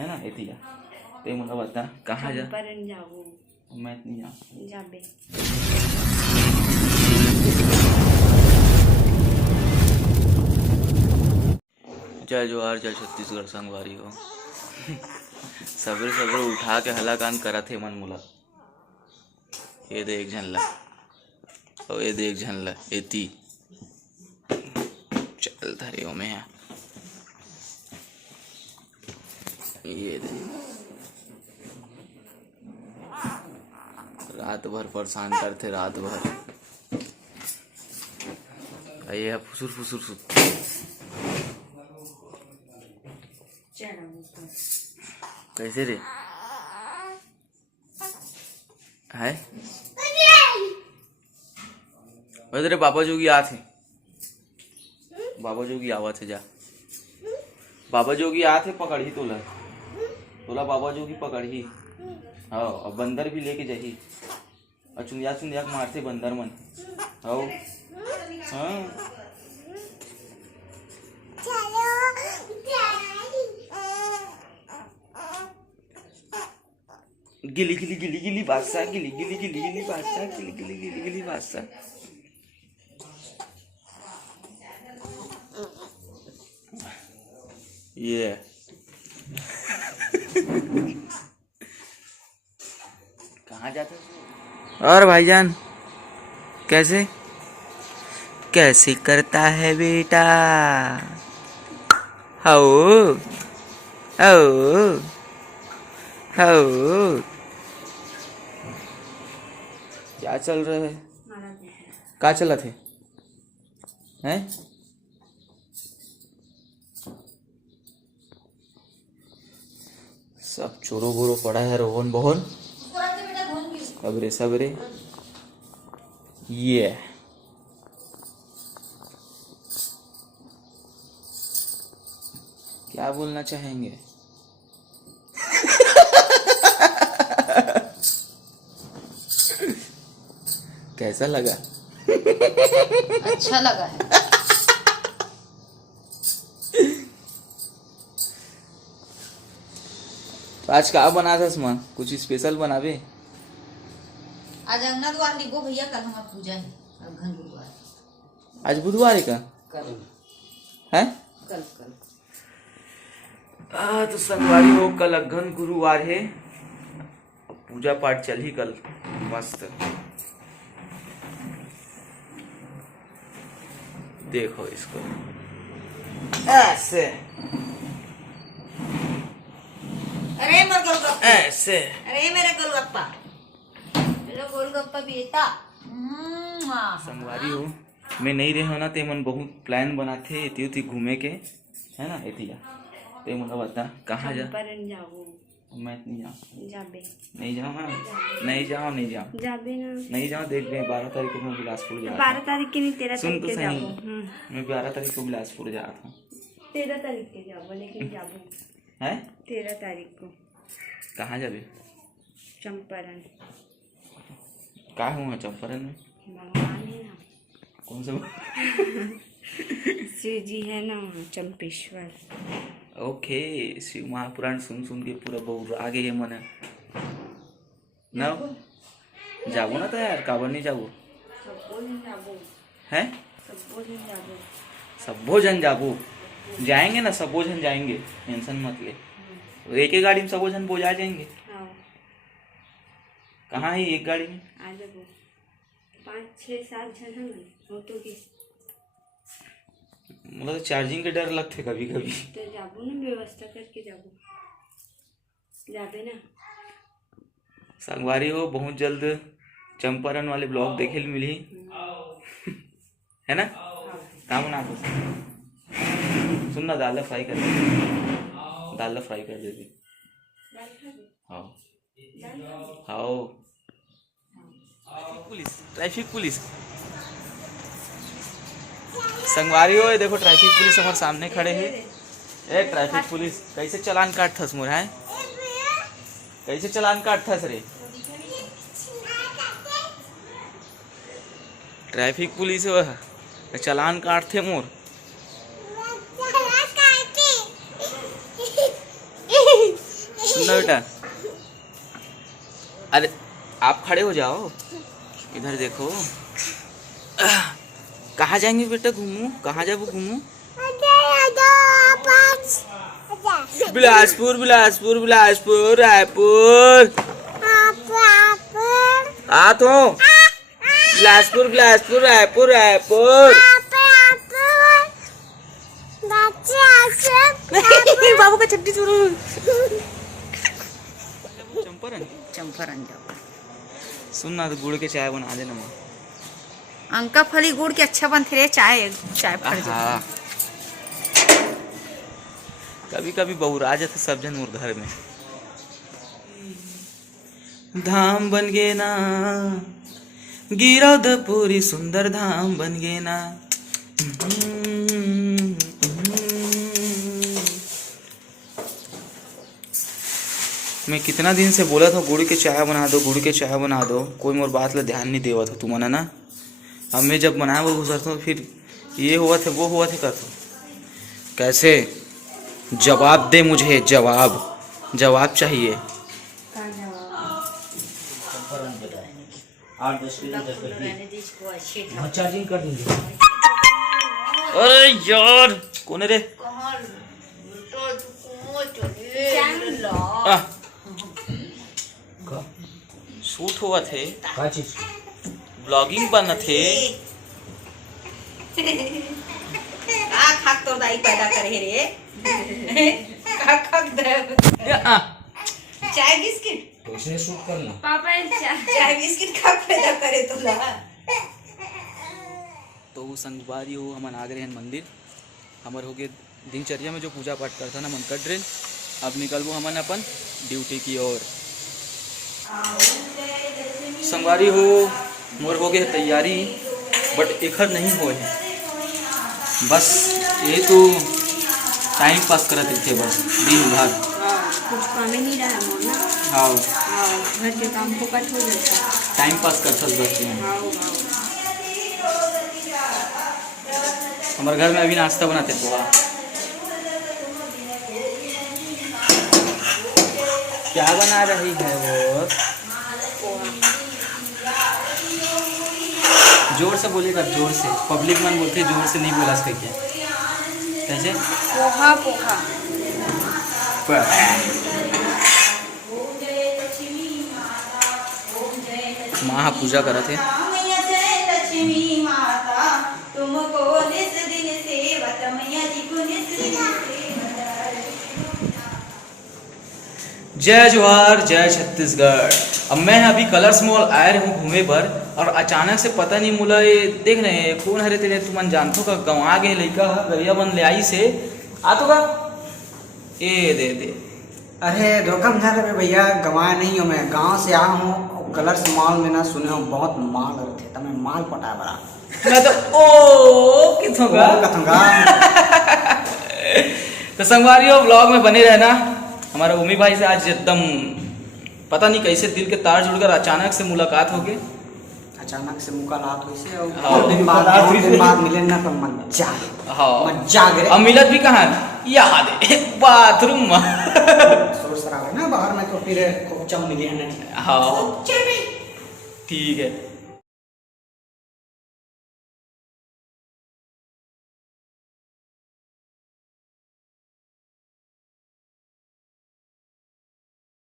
है ना एतिया ते मुला बता कहाँ जा चंपारण जाऊँ मैं नहीं जाऊँ जाबे जय जोहार जय छत्तीसगढ़ संगवारी हो सबरे सबरे उठा के हलाकान करा थे मन मुला ये दे एक झन ला और ये दे एक झन ला एती चल धरियो में है ये दे रात भर परेशान करते रात भर ये फुसुर फुसुर सुत कैसे रे है तेरे बाबा जोगी आ थे बाबा जोगी आवा थे जा बाबा जोगी आ थे पकड़ी तोला तोला बाबा जोगी पकड़ी हाँ अब बंदर भी लेके जाही और चुंदिया चुंदिया मारते बंदर मन हाँ हाँ गिली गिली गिली गिली बादशाह गिली गिली गिली गिली बादशाह गिली गिली गिली गिली बादशाह ये कहाँ जाते और भाईजान कैसे कैसे करता है बेटा हाओ हाओ हाओ क्या चल रहा है क्या चला थे हैं सब चोरो बोरो पड़ा है रोहन बोहन सबरे सबरे ये क्या बोलना चाहेंगे कैसा लगा अच्छा लगा है तो आज क्या बना था इसमें कुछ स्पेशल बनावे आज अंगना द्वार लिखो भैया कल हमारा पूजा है अघन गुरुवार आज बुधवार है का कल है कल कल तो संगवारी हो कल अघन गुरुवार है पूजा पाठ चल ही कल मस्त देखो इसको ऐसे अरे मेरे गोलगप्पा ऐसे अरे मेरे गोलगप्पा हेलो गोलगप्पा बेटा संगवारी हो मैं नहीं रहे हो ना ते मन बहुत प्लान बनाते इति उति घूमे के है ना एतिया ते मुला बता कहाँ जा चंपारण जाऊँ मैं नहीं जाऊँ जाबे नहीं जाऊँ हाँ नहीं जाऊँ नहीं जाऊँ जाबे ना नहीं जाऊँ देख रहे 12 तारीख को मैं बिलासपुर जा रहा 12 तारीख के नहीं 13 सुन तारीख तो के सही जाबो मैं 12 तारीख को बिलासपुर जा रहा हूँ 13 तारीख के जाबो लेकिन जाबो है 13 तारीख को कहाँ जाबे चंपारण का हुआ चंपारण में भगवान है ना कौन सा शिव जी है ना वहाँ चंपेश्वर ओके शिव महापुराण सुन सुन के पूरा बहुत आगे है मन ना जाबो ना तो यार काबर नहीं जाबो हैं सबो जन जाबो जाएंगे ना सबो जन जाएंगे टेंशन मत ले एक ही गाड़ी में सबो जन बोझा जाएंगे कहाँ है एक गाड़ी में आ जाबो 5 6 7 जन हैं हो तो की मुझे तो चार्जिंग के डर लगते कभी कभी तो जाबो ना व्यवस्था करके जाबो जाबे ना संगवारी हो बहुत जल्द चंपारण वाले ब्लॉग देखे मिली है ना काम ना तो सुन ना दाल फ्राई कर दाल फ्राई कर दे हाँ हाँ ट्रैफिक पुलिस संगवारी हो देखो ट्रैफिक पुलिस हमारे सामने खड़े हैं ए ट्रैफिक पुलिस कैसे चलान काट थस मोर है कैसे चलान काट थस रे ट्रैफिक पुलिस हो चलान काटते मोर सुनना बेटा, अरे आप खड़े हो जाओ, इधर देखो। कहाँ जाएंगे बेटा घूमू, कहाँ जाबू घूमू? बिलासपुर बिलासपुर बिलासपुर रायपुर आ तो बिलासपुर बिलासपुर रायपुर रायपुर। बाबू का चट्टी चोरो। चंपारण चंपारण जाओ। सुन ना, तो गुड़ के चाय बना देना माँ। अंका फली गुड़ के अच्छा बनते रे चाय, चाय फड़ जाए। हाँ, कभी कभी बहुरा जाते सब जन मोर घर में। धाम बन गे ना गिरौदपुरी, सुंदर धाम बन गे ना। मैं कितना दिन से बोला था गुड़ के चाय बना दो, गुड़ के चाय बना दो, कोई मोर बात ला ध्यान नहीं देवा था तुम ना। अब मैं जब बनाया वो गुजरता हूँ, फिर ये हुआ थे वो हुआ थे करता। कैसे जवाब दे मुझे, जवाब चाहिए। चार्जिंग कर देंगे। अरे यार कौन है रे? शूट हुआ थे, क्या चीज? ब्लॉगिंग बना थे। खाक तो दाई पैदा करे रे। खाक दे। चाय बिस्किट कैसे शूट करना? पापा चाय बिस्किट खाक पैदा करे तुला। तो संगवारी हो हमन आ गए हैं मंदिर। हमार हो गए दिनचर्या में जो पूजा पाठ करता ना मन कर ड्रेन। अब निकलबो हमन अपन ड्यूटी की ओर। संगवारी हो मोर हो गए तैयारी, बट एखर नहीं हो है। बस ये तो टाइम पास करते थे बस दिन भर। कुछ काम ही नहीं रहा मोना। हाँ, घर के काम को कट हो जाता। टाइम पास करते बस हैं। हमारे घर में अभी नाश्ता बनाते पोहा। क्या बना रही है वो? जोर से बोलेगा, जोर से। पब्लिक मन बोलते जोर से नहीं बोला सकते क्या? कैसे? पोहा पोहा। माँ पूजा करा थे। जय जवाहर जय छत्तीसगढ़। अब मैं अभी कलर्स मॉल आए हूँ घूमे पर, और अचानक से पता नहीं मुला ये देख रहे हैं कौन हरे तेरे तुमन जानतो का गंवा गए लड़का गरिया बन ले आई से आ तो का ए दे दे। अरे धोखा मजा रहे भैया, गंवाया नहीं हूँ मैं, गांव से आया हूँ। कलर्स मॉल में ना सुने हो बहुत माल थे, तो मैं माल पटा बड़ा। मैं तो ओ किथों का तो संगवारियों ब्लॉग में बने रहना। हमारा उमी भाई से आज एकदम पता नहीं कैसे दिल के तार जुड़कर अचानक से मुलाकात हो गई। अचानक से मुलाकात हुई से और हाँ। बहुत दिन बाद मिले ना, तो मजा हाँ, मजा गए। अब मिलत भी कहाँ याद है बाथरूम में। शोर शराबा ना बाहर में, तो फिर खूब चम मिले ना। हाँ ठीक है।